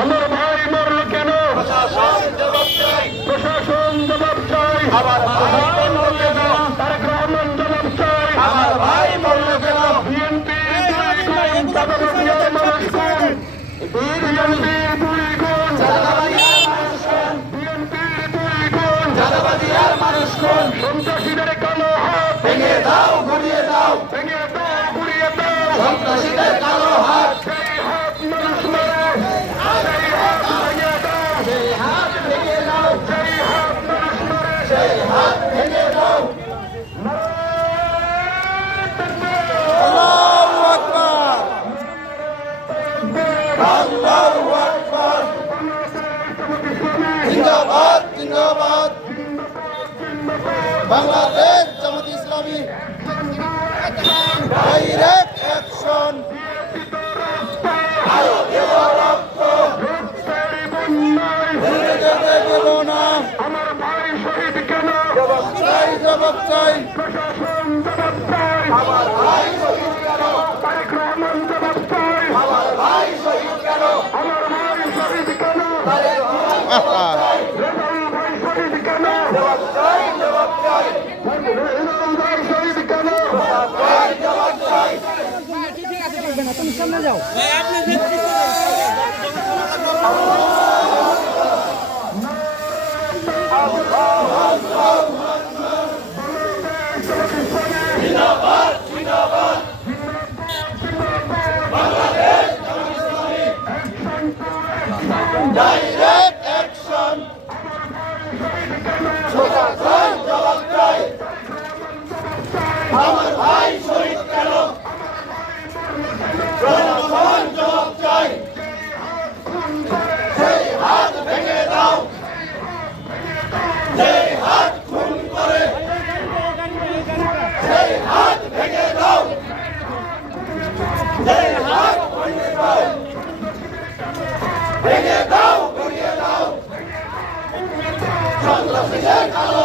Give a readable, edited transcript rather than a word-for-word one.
আমার ভাই মরল কেন? প্রশাসন জবাব চাই। আমার ভাই মরল কেন? তারেক রহমান জবাব চাই। আমার ভাই মরল কেন? বিএনপি দুই গুণ চাঁদাবাজিয়ার মানুষ কোন? বিএনপির দুই গুণ চাঁদাবাজিয়ার মানুষ কোন? বিএনপির দুই গুণ চাঁদাবাজিয়ার মানুষ কোন? সন্ত্রাসীদের কালো হাত ভেঙে দাও, ঘুরিয়ে দাও, ভেঙে দাও, ঘুরিয়ে দাও। সন্ত্রাসীদের কালো হাত, সেই হাত মানুষ মারে, সেই হাত ভেঙে দাও, সেই হাত ভেঙে দাও, সেই হাত মানুষ মারে, সেই হাত ভেঙে দাও। আল্লাহু আকবার, আল্লাহু আকবার। জিন্দাবাদ, জিন্দাবাদ। Bangladesh Jamaat Islami direct action. আরো দেব রক্ত, ভুলে যেতে দেব না। আমার ভাই শহীদ কেন? জবাব চাই, জবাব চাই। প্রশাসন জবাব চাই। আমার ভাই শহীদ কেন? তারেক রহমান জবাব চাই। আমার ভাই শহীদ কেন? আমার ভাই শহীদ কেন? তারেক রহমান জবাব চাই। রেজাউল ভাই শহীদ কেন? জবাব চাই, জবাব চাই। রেজাউল ভাই শহীদ কেন? জবাব চাই, জবাব চাই। ঠিক আছে, চলবে না, তুমি সামনে যাও। জিন্দাবাদ, জিন্দাবাদ। Bangladesh Jamaat Islami direct action. প্রশাসন জবাব চাই। আমার ভাই শহীদ কেন? প্রশাসন জবাব চাই। সেই হাত ভেঙে দাও, সেই হাত খুন করে, সেই হাত ভেঙে দাও, সেই হাত ভেঙে দাও, ভেঙে দাও, ঘুরিয়ে দাও। সন্ত্রাসীদের কালো